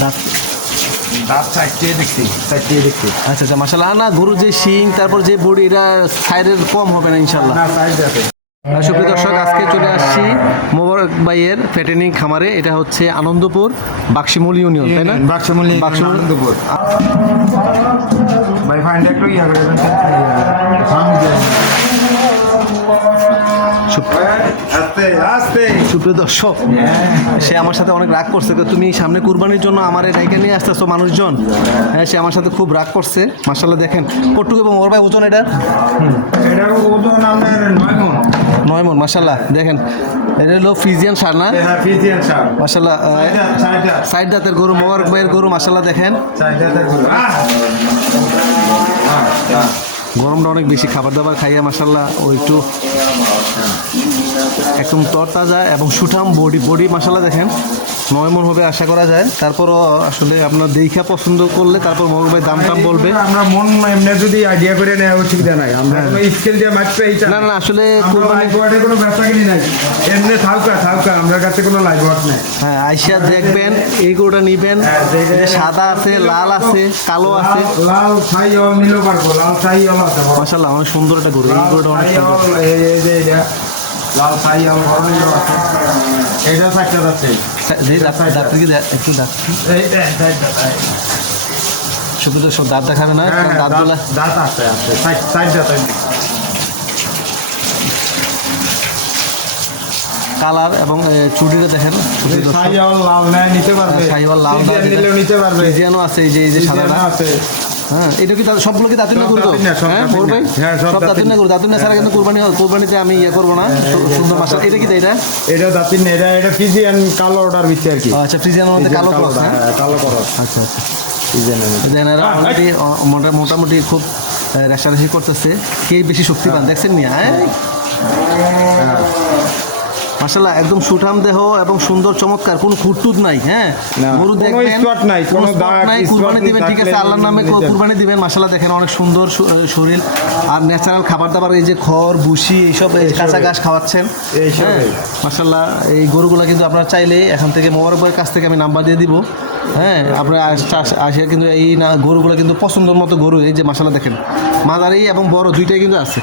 দাঁত দাঁত দেখছি? চারটে দেখছি? আচ্ছা আচ্ছা মাসাল্লাহ না গরু যে শিং তারপর যে বডি এটা সাইডের কম হবে না ইনশাল্লাহ না সাইজ আছে। সুপ্রিয় দর্শক আজকে চলে আসছি মোবারক ভাইয়ের খামারে। এটা হচ্ছে আনন্দপুর বাক্সিমূল ইউনিয়ন তাই না? বাক্সমূল্য বাক্সমূল- আনন্দপুর। ভাই ফাইন্ড একটু ইয়া করে দেন সামনে দিয়ে। সুপ- আস্তে আস্তে। সুপ্রিয় দর্শক সে আমার সাথে অনেক রাগ করছে তুমি সামনে কুরবানির জন্য আমার এই ডাইকে নিয়ে আসতেছো মানুষজন। হ্যাঁ সে আমার সাথে খুব রাগ করছে। মার্শাল্লাহ দেখেন কটুক এবং ওর ভাই ওজন এটা এটা ওজন আপনার নয় মন নয় মন মার্শাল্লাহ দেখেন এটা হলো ফ্রিজিয়ান সার না? ফিজিয়ান মার্শাল্লাহ সাইড দাঁতের গরু মোবারক ভাইয়ের গরু মার্শাল্লাহ দেখেন। গরু। আহ! আহ, আহ। গরমটা অনেক বেশি খাবার দাবার খাইয়া মাসাল্লাহ ও একটু একদম তরতাজা এবং সুঠাম বডি বডি মাসাল্লাহ দেখেন। নয় মন হবে আশা করা যায়। তারপরও আসলে আপনার দেখা পছন্দ করলে তারপর মগর ভাই দাম টাম বলবে। আমরা মন এমনি যদি আইডিয়া করে নেওয়া অসুবিধা নাই। আমরা স্কেল দিয়ে মাত্র এইটা না না আসলে কোরবানি লাইভ কোনো ব্যবসা কিনি নাই। এমনি থাকা থাকা আমরা কাছে কোনো লাইভ ওয়ার্ড নেই। হ্যাঁ আইসা দেখবেন এই গরুটা নিবেন। হ্যাঁ, যে সাদা আছে লাল আছে কালো আছে। লাল- ছাই অল নিলেও পারব লাল ছাই অল আছে। মাসাল্লাহ অনেক সুন্দর একটা গরু। এই গরুটা অনেক সুন্দর। এই এই যে লাল ছাই অল বড় আছে এটা চারটা দে- একটু। শুধু তো সব দাঁত দেখাবে না হ্যাঁ হ্যাঁ, দাঁতগুলা দাঁত আছে আছে। কালার এবং চুটিটা দেখেন লাল নেয় নিতে পারবে। লাল নিতে পারবে। আছে এই যে এই যে সাদাটা। আছে। হ্যাঁ এটা কি সবগুলো কি দাঁতুন না, সব হ্যাঁ। ভাই হ্যাঁ, সব দাঁতুন দাঁতুন না করো দাঁতুন না ছাড়া কিন্তু কুরবানি কুরবানিতে আমি ইয়ে করব না। সুন্দর মাসা এটা কি এটা? এটা দাঁতিন এটা এটা ফিজিয়ান কালো অর্ডার দিচ্ছে আর কি। আচ্ছা ফ্রিজিয়ানের মধ্যে কালো ক্রস কালোটা, হ্যাঁ? হ্যাঁ, কালো করস। আচ্ছা আচ্ছা। ফিজিয়ানের অলরেডি মোটামুটি খুব রেশারেশি করতেছে। কে বেশি শক্তিবান দেখছেন নি হ্যাঁ। মাসাল্লাহ একদম সুঠাম দেহ এবং সুন্দর চমৎকার কোনো খুঁটটুত নাই হ্যাঁ? গরু দেখবেন নাই, কোনো দাগ, নাই কুরবানি দিবেন ঠিক আছে আল্লাহর নামে কুরবানি দিবেন মাসাল্লাহ দেখেন অনেক সুন্দর শরীর। আর ন্যাচারাল খাবার দাবার এই যে খড় ভুসি এইসব এই কাঁচা ঘাস খাওয়াচ্ছেন। হ্যাঁ? মাসাল্লাহ এই গরুগুলো কিন্তু আপনারা চাইলে এখান থেকে মোবারক ভাইয়ের কাছ থেকে আমি নাম্বার দিয়ে দিব হ্যাঁ? আপনারা আসে কিন্তু এই না গরুগুলো কিন্তু পছন্দের মতো গরু এই যে মাসাল্লাহ দেখেন। মাদারি এবং বড় দুইটাই কিন্তু আছে।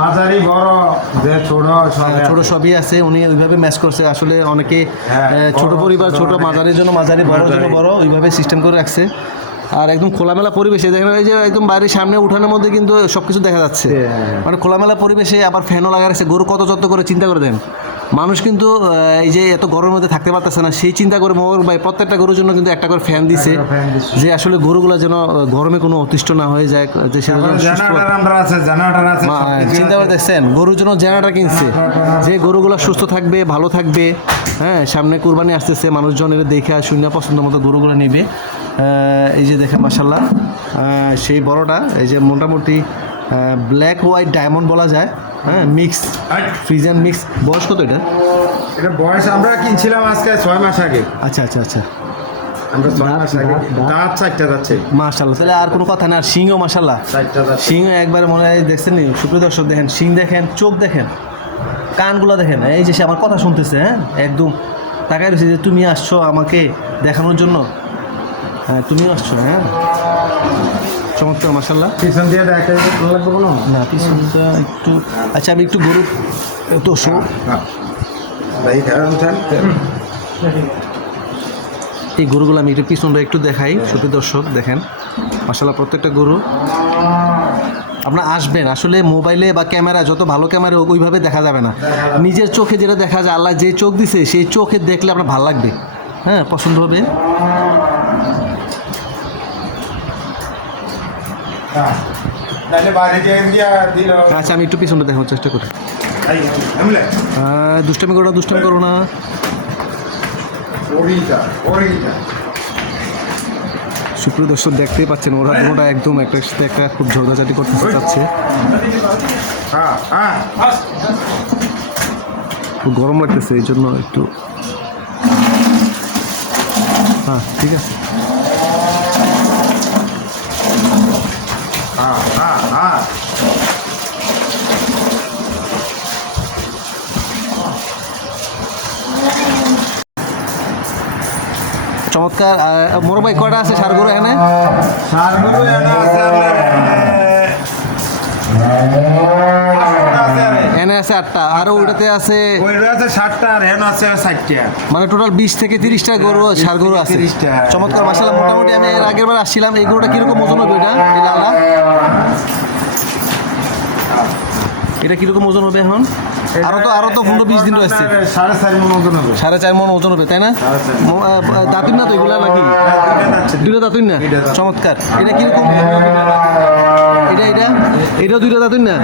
মাঝারি বড় যে ছোট ছোট সবই আছে উনি ওইভাবে ম্যাচ করছে। আসলে অনেকে হ্যাঁ, ছোট পরিবার ছোট ছোট মাঝারির জন্য মাঝারি বড় জন্য বড় ওইভাবে সিস্টেম করে রাখছে। আর একদম খোলামেলা পরিবেশে দেখেন এই যে একদম বাইরের সামনে উঠানের মধ্যে কিন্তু সব কিছু দেখা যাচ্ছে। হ্যাঁ। মানে খোলামেলা পরিবেশে আবার ফ্যানও লাগা রাখছে। গরু কত যত্ন করে চিন্তা করে দেন। মানুষ কিন্তু এই যে এত গরমের মধ্যে থাকতে পারতেছে না সেই চিন্তা করে মোহর ভাই প্রত্যেকটা গরুর জন্য কিন্তু একটা করে ফ্যান দিছে। যে আসলে গরুগুলো যেন গরমে কোনো অতিষ্ঠ না হয়ে যায় যে সেটা চিন্তা করে দেখছেন গরুর জন্য জেনাটা কিনছে যে গরুগুলো সুস্থ থাকবে ভালো থাকবে হ্যাঁ সামনে কুরবানি আসতেছে মানুষজন এটা দেখে শূন্য পছন্দ মতো গরুগুলো নেবে। এই যে দেখেন মাসাল্লাহ সেই বড়টা এই যে মোটামুটি ব্ল্যাক হোয়াইট ডায়মন্ড বলা যায়। হ্যাঁ মিক্স। ফ্রিজিয়ান মিক্স বয়স কত এটা? এটা বয়স আমরা কিনছিলাম আজকে ছয় মাস আগে। আচ্ছা আচ্ছা আচ্ছা। আমরা ছয় মাস আগে। দাঁত, দাঁত। দাঁত চারটা যাচ্ছে। মাশাল্লাহ তাহলে আর কোনো কথা না আর একবার মনে হয় দেখছেন নি? সুপ্রিয় দর্শক দেখেন সিং দেখেন চোখ দেখেন কানগুলো দেখেন। এই যে সে আমার কথা শুনতেছে হ্যাঁ একদম তাকাই রয়েছে যে তুমি আসছো আমাকে দেখানোর জন্য। হ্যাঁ তুমিও আসছো হ্যাঁ। চমৎকার মাসাল্লাহ পিছন দিয়ে দেখে লাগবে কোনো? না পিছনটা একটু আচ্ছা আমি একটু গরু তো শো এই গরুগুলো আমি একটু পিছনটা একটু দেখাই সুপ্রিয় দর্শক দেখেন। মাসাল্লাহ প্রত্যেকটা গরু। আপনার আসবেন আসলে মোবাইলে বা ক্যামেরা যত ভালো ক্যামেরা হোক ওইভাবে দেখা যাবে না। নিজের চোখে যেটা দেখা যায় আল্লাহ যে চোখ দিছে সেই চোখে দেখলে আপনার ভালো লাগবে। হ্যাঁ পছন্দ হবে। বাইরে দিল আচ্ছা আমি একটু পিছনটা দেখানোর চেষ্টা করি। আহ, দুষ্টামি করো না দুষ্টামি করো না। সুপ্রিয় দর্শক দেখতেই পাচ্ছেন ওরা দুটোটা একদম একটা সাথে একটা খুব ঝগড়াঝাটি করতে চাচ্ছে হ্যাঁ হ্যাঁ। খুব গরম লাগতেছে এই জন্য একটু। হ্যাঁ ঠিক আছে। হ্যাঁ হ্যাঁ হ্যাঁ চমৎকার মোর ভাই কয়টা আছে? সার গরু এখানে এনে আছে আটটা। আরে। এনে আছে আটটা। আর আছে ষাটটা আর হেন আছে ষাটটা মানে টোটাল বিশ থেকে তিরিশটা গরু সার গরু আছে। 30 টা। চমৎকার মাসাল্লাহ মোটামুটি আমি এর আগের বার আসছিলাম। এই গরুটা কীরকম ওজন হবে এটা এই এটা কীরকম ওজন হবে এখন? আরও তো আরও তো পনেরো বিশ দিন রয়েছে। সাড়ে চার মন ওজন হবে। সাড়ে চার মন ওজন হবে তাই না? দাঁতুন না তো এগুলা নাকি? দুইটা দাঁতুন না? চমৎকার। এটা কীরকম? এটা এটা এটা দুইটা দাঁতুন না?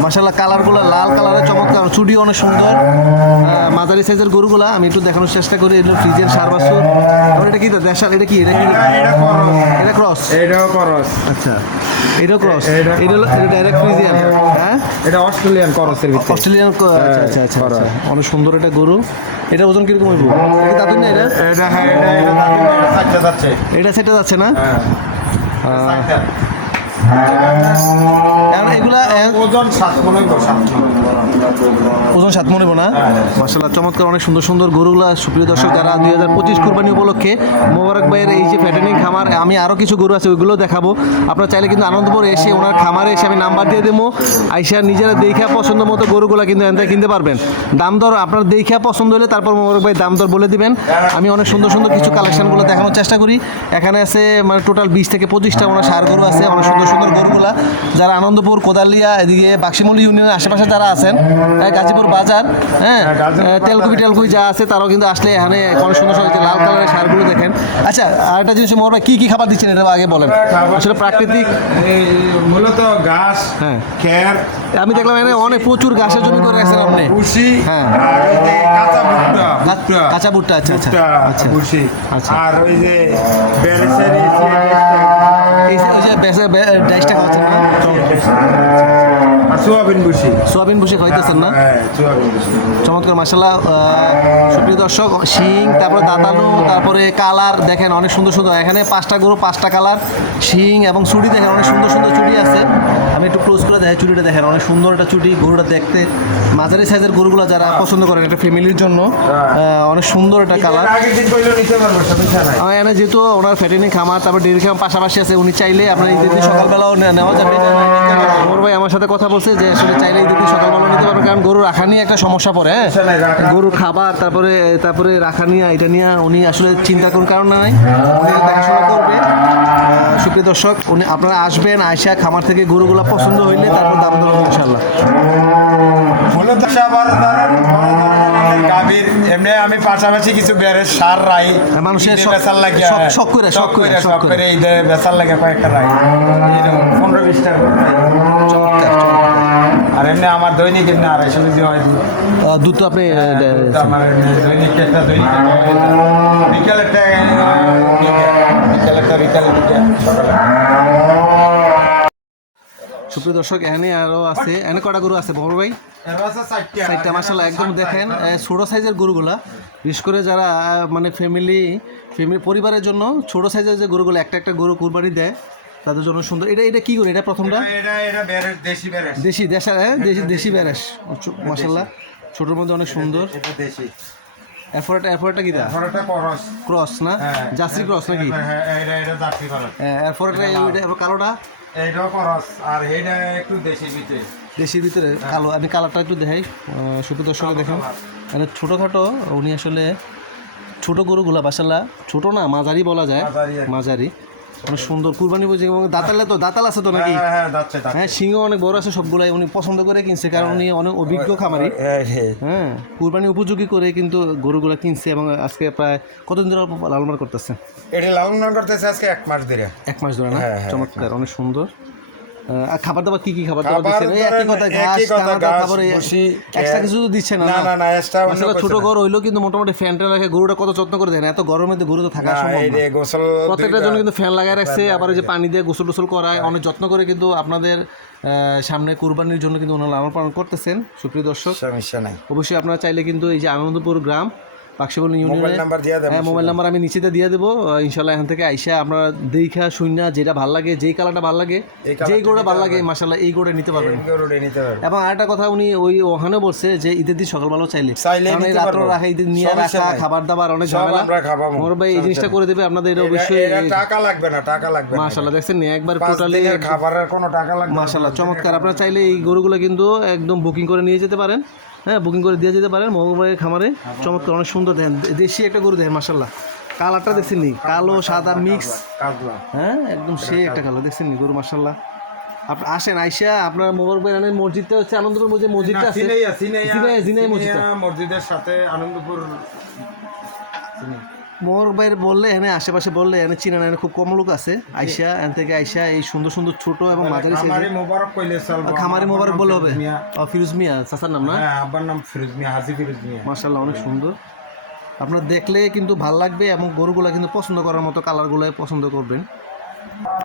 মাসাল্লাহ কালারগুলো লাল কালারের চমৎকার চুড়ি অনেক সুন্দর। মাঝারি সাইজের গরুগুলা আমি একটু দেখানোর চেষ্টা করি এটা ফ্রিজের সার বাছুর। আর এটা কি দেশাল এটা কি? এটা কি? এটা এটা এটা ক্রস এটাও করস আচ্ছা এটাও ক্রস এটা- এটা হলো এটা ডাইরেক্ট ফ্রিজিয়ান হ্যাঁ? এটা অস্ট্রেলিয়ান করসের ভিতরে। অস্ট্রেলিয়ান আচ্ছা আচ্ছা আচ্ছা আচ্ছা। অনেক সুন্দর একটা গরু। এটা ওজন কীরকম হইব? এটা দাঁতুন না এটা? এটা হ্যাঁ এটা এটা দামি না, এটা যাচ্ছে। এটা সেটা যাচ্ছে না? হ্যাঁ। ওজন সাত মনে না? হ্যাঁ। মাসাল্লাহ চমৎকার অনেক সুন্দর সুন্দর গরুগুলা। সুপ্রিয় দর্শক যারা দুই হাজার পঁচিশ কুরবানি উপলক্ষে মোবারক ভাইয়ের এই যে ফ্যাটেনিং খামার আমি আরও কিছু গরু আছে ওইগুলো দেখাবো। আপনারা চাইলে কিন্তু আনন্দপুর এসে ওনার খামারে এসে আমি নাম্বার দিয়ে দেবো। আইসা নিজেরা দেখা পছন্দ মতো গরুগুলা কিন্তু এখান থেকে কিনতে পারবেন। দাম দর আপনার দেখা পছন্দ হলে তারপর মোবারক ভাই দাম দর বলে দিবেন। আমি অনেক সুন্দর সুন্দর কিছু কালেকশনগুলো দেখানোর চেষ্টা করি। এখানে আছে মানে টোটাল বিশ থেকে পঁচিশটা ওনার সার গরু আছে অনেক সুন্দর সুন্দর গরুগুলা যারা আনন্দপুর কোদালিয়া এদিকে বাক্সিমলি ইউনিয়নের আশেপাশে যারা আছেন গাজীপুর বাজার হ্যাঁ হ্যাঁ, তেলকুপি টেলকুপি যা আছে তারাও কিন্তু আসলে এখানে অনেক সুন্দর সুন্দর লাল কালারের সারগুলো দেখেন। আচ্ছা আর একটা জিনিস মোর ভাই কী কী খাবার দিচ্ছেন এটা আগে বলেন। আসলে প্রাকৃতিক মূলত ঘাস হ্যাঁ। খের আমি দেখলাম এখানে অনেক প্রচুর গাছের জমি করে রাখছেন আপনি। ভুসি হ্যাঁ। কাঁচা ভুট্টা ভুট্টা। কাঁচা ভুট্টা আচ্ছা আচ্ছা। আচ্ছা। আচ্ছা। আর ওই যে এই যে ডাইসটা খাওয়াচ্ছেন না? সোয়াবিন ভুসি সোয়াবিন বসে খাইতেছেন না? হ্যাঁ ভুসি চমৎকার মাসাল্লাহ সুপ্রিয় দর্শক শিং তারপরে দাঁতালু তারপরে কালার দেখেন অনেক সুন্দর সুন্দর। এখানে পাঁচটা গরু পাঁচটা কালার। শিং এবং চুড়ি দেখেন অনেক সুন্দর সুন্দর চুড়ি আছে। আমি একটু ক্লোজ করে দেখাই চুড়িটা দেখেন অনেক সুন্দর একটা চুড়ি গরুটা দেখতে। মাঝারি সাইজের গরুগুলো যারা পছন্দ করেন একটা ফ্যামিলির জন্য আহ, অনেক সুন্দর একটা কালার এখানে যেহেতু ওনার ফ্যাটেনিং খামার তারপর ডেয়ারি খামার পাশাপাশি আছে উনি চাইলে আপনার এই সকালবেলাও নেওয়া যাবে। ভাই আমার সাথে কথা বলছে যে আসলে চাইলে এই দিদি সকালবেলাও নিতে পারবে কারণ গরু রাখা নিয়ে একটা সমস্যা পড়ে হ্যাঁ। গরুর খাবার তারপরে তারপরে রাখা নিয়ে এটা নিয়ে উনি আসলে চিন্তা কোন কারণ নাই। উনি দেখাশোনা করবে। সুপ্রিয় দর্শক উনি আপনারা আসবেন আয়সা খামার থেকে গরুগুলো পছন্দ হইলে তারপর দাম দর হবে ইনশাল্লাহ গাভীর এমনি আমি পাশাপাশি কিছু বেড়ে সার রাই। হ্যাঁ, মানুষের ঈদে শখ- লাগে শখ-। করে, শখ করে, শখ শখ করে। করে ঈদে লাগে কয়েকটা রাই। পনেরো বিশটা এমনি আমার দৈনিক এমনি আড়াইশো কেজি হয় দুধ। তো আপনি আমার দৈনিক একটা দৈনিক একটা হয়। বিকালে সকালে সুপ্রিয় দর্শক এনে আরও আছে এখানে কটা গরু আছে বড় ভাই? সাইডটা মাসাল্লাহ একদম দেখেন ছোট সাইজের গরুগুলা। বিশেষ করে যারা মানে ফ্যামিলি ফ্যামিলি পরিবারের জন্য ছোট সাইজের যে গরুগুলো একটা একটা গরু কুরবানি দেয়। তাদের জন্য সুন্দর। এটা এটা কি গরু এটা প্রথমটা? এটা- এটা এটা দেশি বেড়ে দেশি দেশা হ্যাঁ? দেশি দেশি ব্যারেস। মাসাল্লাহ ছোটোর মধ্যে অনেক সুন্দর। এটা দেশি। এরপরটা এরপরটা কি দা করস। ক্রস না? হ্যাঁ। জার্সি ক্রস নাকি? হ্যাঁ এটা এটা জার্সি করস হ্যাঁ, এরপরটা ওইটা- এরপর কালোটা? এইটাও করস আর এইটা একটু দেশি ভিতরে। দেশির ভিতরে কালো। আমি কালারটা একটু দেখাই। সুপ্রিয় দর্শকে দেখুন। মানে ছোটোখাটো উনি আসলে ছোট গরুগুলা বাসাল্লা ছোট না মাঝারি বলা যায়। মাঝারি। অনেক সুন্দর কুরবানি বুঝে এবং দাঁতালে তো দাঁতাল আছে তো নাকি? হ্যাঁ হ্যাঁ হ্যাঁ সিংহ অনেক বড় আছে সবগুলাই উনি পছন্দ করে কিনছে কারণ উনি অনেক অভিজ্ঞ খামারি। হ্যাঁ কুরবানি উপযোগী করে কিন্তু গরুগুলা কিনছে এবং আজকে প্রায় কতদিন ধরে লালমার করতেছে? এটা লালমার করতেছে আজকে এক মাস ধরে। এক মাস ধরে না? হ্যাঁ, হ্যাঁ, চমৎকার অনেক সুন্দর। খাবার দাবার কি কি খাবার দাবার দিচ্ছেন একই কথা ঘাস ঘাস, খাবার এক্সট্রা কিছু দিচ্ছে না না না? এক্সট্রা অন্য ছোট ঘর হইলেও কিন্তু মোটামুটি ফ্যান ট্যান রাখে গরুটা কত যত্ন করে দেয় না? এত গরমের মধ্যে গরু তো থাকা সম্ভব না। প্রত্যেকটার জন্য কিন্তু ফ্যান লাগায় রাখছে আবার যে পানি দিয়ে গোসল টোসল করায় অনেক যত্ন করে কিন্তু আপনাদের সামনে কুরবানির জন্য কিন্তু ওনারা লালন পালন করতেছেন। সুপ্রিয় দর্শক সমস্যা নাই। অবশ্যই আপনারা চাইলে কিন্তু এই যে আনন্দপুর গ্রাম বাক্সবল ইউনিয়নে হ্যাঁ মোবাইল নাম্বার আমি নিচেতে দিয়ে দেবো। ইনশাল্লাহ এখান থেকে আইসা আপনারা দেখা শূন্য যেটা ভালো লাগে যেই কালারটা ভালো লাগে যেই গোড়া ভালো লাগে মাসাল্লাহ এই গোড়া নিতে পারবেন। এবং আরেকটা কথা উনি ওই ওখানে বলছে যে ঈদের দিন সকালবেলাও চাইলে। কারণ এই রাত্র। রাখা ঈদের নিয়ে রাখা খাবার দাবার অনেক ঝামেলা। মোর ভাই এই জিনিসটা করে দেবে আপনাদের অবশ্যই টাকা লাগবে না টাকা লাগবে না। মাশাল্লাহ দেখছেন নি, একবার টোটালি খাবারের কোনো টাকা লাগবে না। মাশাল্লাহ চমৎকার। আপনারা চাইলে এই গরুগুলো কিন্তু একদম বুকিং করে নিয়ে যেতে পারেন। হ্যাঁ বুকিং করে দিয়ে যেতে পারেন মহবুবের খামারে। চমৎকার অনেক সুন্দর দেখেন দেশি একটা গরু দেখেন মাসাল্লাহ কালারটা দেখছেন নি? কালো সাদা মিক্স হ্যাঁ একদম সে একটা কালো। দেখছেন নি গরু মাসাল্লাহ আপনি আসেন আইসা আপনার মোবাইল বাইরানের মসজিদটা হচ্ছে আনন্দপুর মসজিদ মসজিদটা আছে। মসজিদের সাথে আনন্দপুর মোর বাইরে বললে এনে আশেপাশে বললে এনে চিনা এখানে খুব কম লোক আছে। আইসা এন থেকে আইসা এই সুন্দর সুন্দর ছোট এবং মাঝারি খামারি মোবারক কইলে খামারি মোবারক বলে হবে। ফিরুজ মিয়া। চাচার নাম না? হ্যাঁ আব্বার নাম ফিরুজ মিয়া হাজি ফিরুজ মিয়া। মার্শাল্লাহ অনেক সুন্দর। আপনার দেখলে কিন্তু ভালো লাগবে এবং গরুগুলা কিন্তু পছন্দ করার মতো কালারগুলো পছন্দ করবেন।